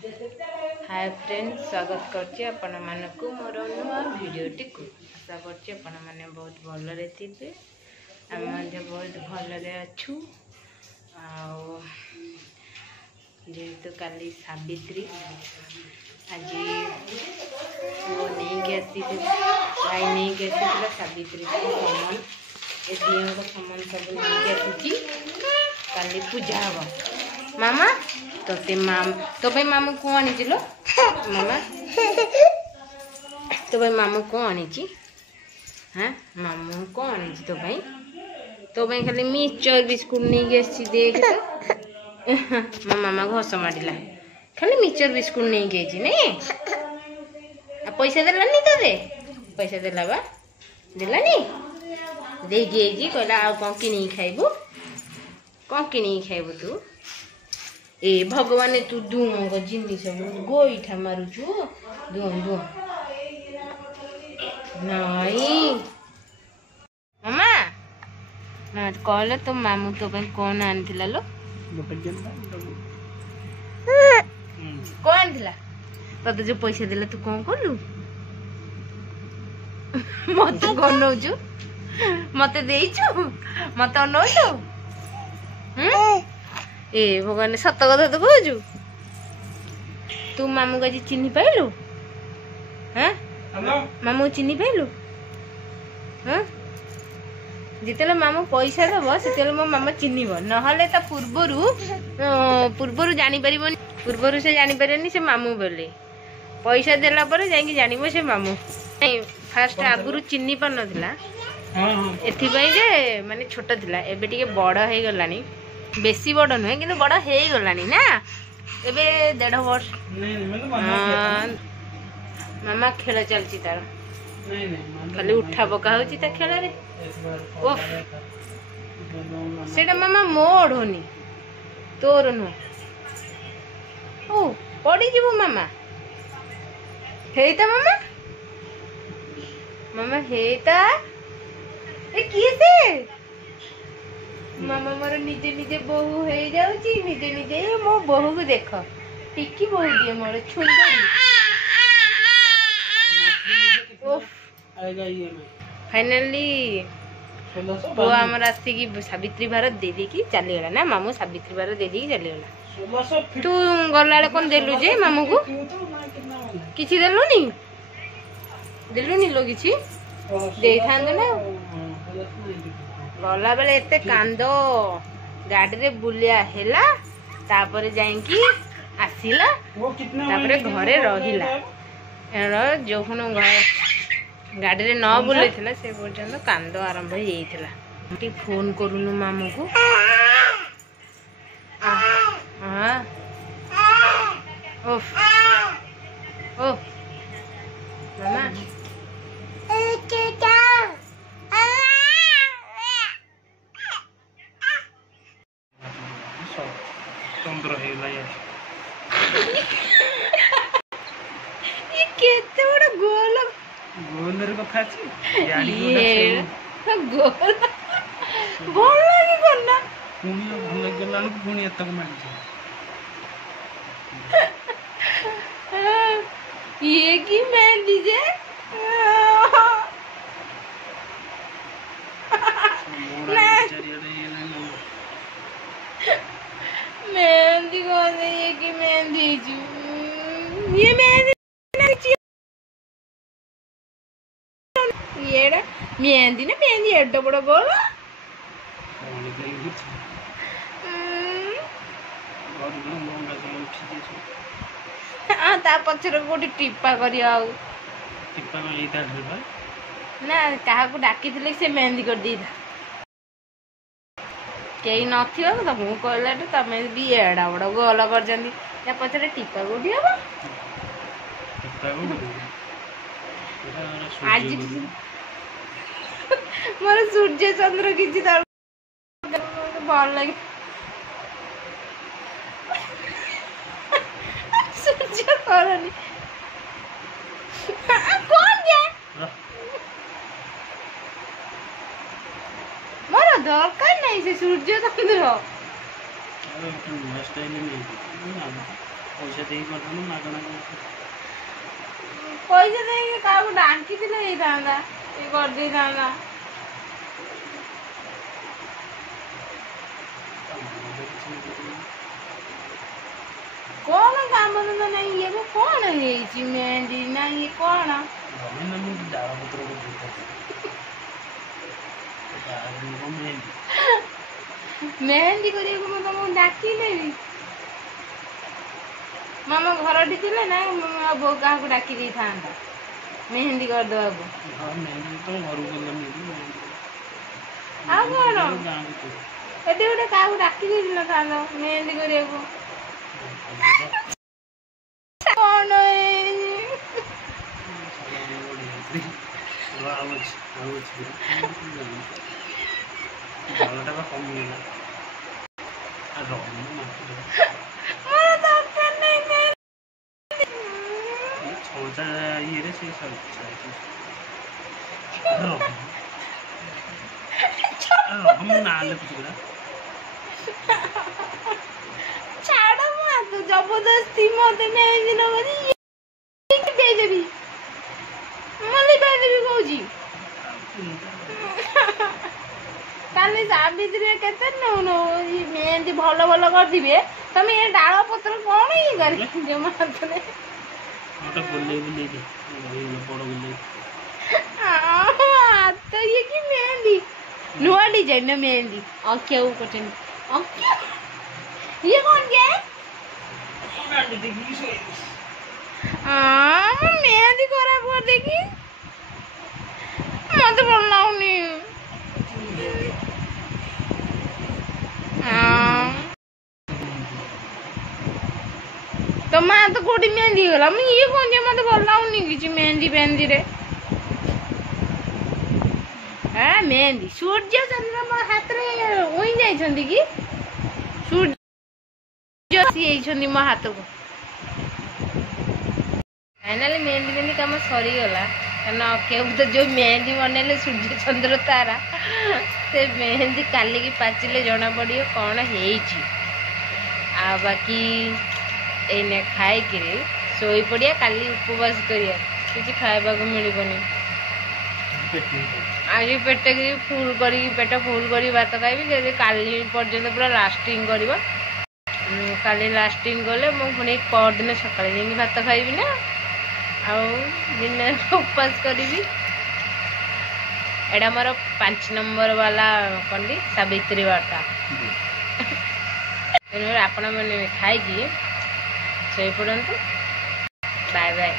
Hi friends, स्वागत करछि आपण मानकु मोर नुआ वीडियोटी को। आशा करछि आपण माने बहुत भलरे थिबे। हम मध्य बहुत भलरे अछु। आउ जेहेतु काली सावित्री आज वो नहीं गसी भाई नहीं गसी सावित्री सम्मान ए दियों को सम्मान सब नहीं गसी काली पूजा हम मामा तो तो भाई मामू को आनी लो मामा तो भाई मामू को आनी हाँ मामू को आनी तो भाई खाली मिक्सचर बिस्कुट नहीं गई देख मो मामा को हस मारा खाली मिक्सचर बिस्कुट नहीं गई नहीं पैसा देलानी तो दे पैसा देला बा देलानी दे गई कहला आ कौन कि खाइबू कौन कि खाइबू तू ए भगवान तू दुम जिनिस गोईठा मारुचु दुम दुम नहीं मामा ना कहले तो मामू तो कौन आनी लो कौन आनी तते जो पैसा देला तू कौन कलु मत गनौचु मते देइछु मत अनौचु ए भगवान सत कथा तो कहजु तू मामू का चिन्ह पाइलु हाँ मामू चिन्ह पाइलु हाँ जिते मामू पैसा दब से मो मामा चिन्ह नहले तो पूर्वर जानी पारिबनी पूर्वर से जानी पारेनी से मामू बोले पैसा देला पर जाई जानिबो से मामू फास्ट आगुरु चिन्ह पार नथिला एथिपाई जे माने छोट थिला एबे टिके बड़ हे गलानी बेसी बड़ नुहे कि बड़ हो गलानी ना एबे 1.5 वर्ष मामा खेल चलची तार खाली उठा पका होची ता खेल रे ओफ सेटा मामा मोड़ होनी तोर नु ओ पड़ी जीवो मामा हेता मामा मामा हेता ए किसे मामा मोर निजे निजे बहु हो जाउची निजे निजे मो बहु को देख टिकी बहु दिए मोर छुंदरी फाइनली वो आमर आसिकी सावित्री भारत दे देकी चली गला ना मामू सावित्री भारत दे देकी चली गला तू गला कौन देलु जे मामू को किछि देलुनी लो किछि दे थांदो ना गला बेले एते कांदो गाड़ी रे बुलिया हेला तापरे जाईकी आसिला तापरे घरे रहिला जो गाड़ी रे न बुले थिला से पर्यंत कांदो आरंभ हो जाइथिला फोन करूनु मामू को हां ओफ ओ मामा चंद्र ये केते बड़ा गोल गोलर कथा छी ये गोल भल लागे करना पुणी भल लागे गला पुणी एतक मानछि ये की मेहंदी जे मेहंदी कौन है ये की मेहंदी ये मेहंदी ये मेहंदी ना मेहंदी एड्डो बड़ गोल हाँ ता पछर गोटे टिप्पा करी आउ टिप्पा को एता ढलबा ना काहा को डाकी थिले से मेहंदी कर दी कई नथिबा तो मु कहला तमे भी एडा बड़ गोल कर जंदी या पछरे टिप्पा गोडी हबा टिप्पा को आज मोर सूर्य चंद्र किछि तार भल लगे सूर्य करनी कौन जा मोर दरकार नहीं से सूर्य चंद्र ପଇସା ଦେଇକି କରିଥାନ୍ତୁ ମାଗଣା ପଇସା ଦେଇକି କାହାକୁ ଡାକିଥିଲେ ହେଇଥାନ୍ତା, ସେ କରିଦେଇଥାନ୍ତା। କଣ କାମ ଧନ୍ଦା ନାହିଁ, ଇଏ କଣ ହେଇଛି ମେହେନ୍ଦି ନା ଇଏ କଣ? ମେହେନ୍ଦି କରିବାକୁ ମୁଁ ତମକୁ ଡାକିନେବି। ମାମା ଘରଠି ଥିଲେ ନା ବୋଉ କାହାକୁ ଡାକି ଦେଇଥାନ୍ତା ମେହେନ୍ଦି କରିଦେବାକୁ। ଆଉ କଣ ଏଠି ଗୋଟେ କାହାକୁ ଡାକି ଦେଇନଥାନ୍ତା ମେହେନ୍ଦି କରିବାକୁ। କଣ ଇଏରେ ସେ ନାଁ ଲେଖୁଛି ଛାଡ ତୁ ଜବରଦସ୍ତି ମତେ ମେହେନ୍ଦି ଲଗେଇ ଦେଇଦେବି ମଲି ଦେଇଦେବି କହୁଛି। କାଲି ସାବିତ୍ରୀରେ କେତେ ନଉନ ମେହେନ୍ଦି ଭଲ ଭଲ କରିଥିବେ, ତମେ ଏ ଡାଳ ପତ୍ର କଣ ଇଏ କରି ଜମା ହାତରେ ହାତ ଇଏ କି ମେହେନ୍ଦି ନୂଆ ଡିଜାଇନ ମେହେନ୍ଦି ଅଖିଆକୁ କରୁଛନ୍ତି। ଇଏ କଣ ଯେ ମେହେନ୍ଦି ଖରାପ କରିଦେଇକି ମତେ ଭଲ ଲାଗୁନି। ତ ମା ତ କୋଉଠି ମେହେନ୍ଦି ହେଇଗଲା, ମୁଁ ଇଏ କଣ ଯେ ମତେ ଭଲ ଲାଗୁନି କିଛି ମେହେନ୍ଦି ଫେହେନ୍ଦିରେ। ମେହେନ୍ଦି ସୂର୍ଯ୍ୟ ଚନ୍ଦ୍ର ମୋ ହାତରେ ଉଇଁ ଯାଇଛନ୍ତି କି? ସୂର୍ଯ୍ୟ ହେଇଛନ୍ତି ମୋ ହାତକୁ। ଫାଇନାଲି ମେହେନ୍ଦି ଫେହେନ୍ଦି କାମ ସରିଗଲା, କାରଣ ଅକ୍ଷୟକୁ ତ ଯୋଉ ମେହେନ୍ଦି ବନେଇଲେ ସୂର୍ଯ୍ୟ ଚନ୍ଦ୍ର ତାରା, ସେ ମେହେନ୍ଦି କାଲିକି ପାଚିଲେ ଜଣା ପଡିବ କଣ ହେଇଛି। ଆଉ ବାକି ଏଇନେ ଖାଇକିରି ଶୋଇପଡ଼ିଆ, କାଲି ଉପବାସ କରିବା, କିଛି ଖାଇବାକୁ ମିଳିବନି। ଆଜି ପେଟ ଫୁଲ କରିକି ଭାତ ଖାଇବି, ଯଦି କାଲି ପର୍ଯ୍ୟନ୍ତ ପୁରା ଲାଷ୍ଟିଂ କରିବ। କାଲି ଲାଷ୍ଟିଂ କଲେ ମୁଁ ପୁଣି ପରଦିନ ସକାଳେ ଯାଇକି ଭାତ ଖାଇବି ନା, ଆଉ ଦିନେ ଉପବାସ କରିବି। ଏଇଟା ମୋର 5 ନମ୍ବର ବାଲା କଣ୍ଡି ସାବିତ୍ରୀ ବାର୍ତ୍ତା। ଆପଣମାନେ ଖାଇକି ଶୋଇପଡ଼ନ୍ତୁ। Bye bye.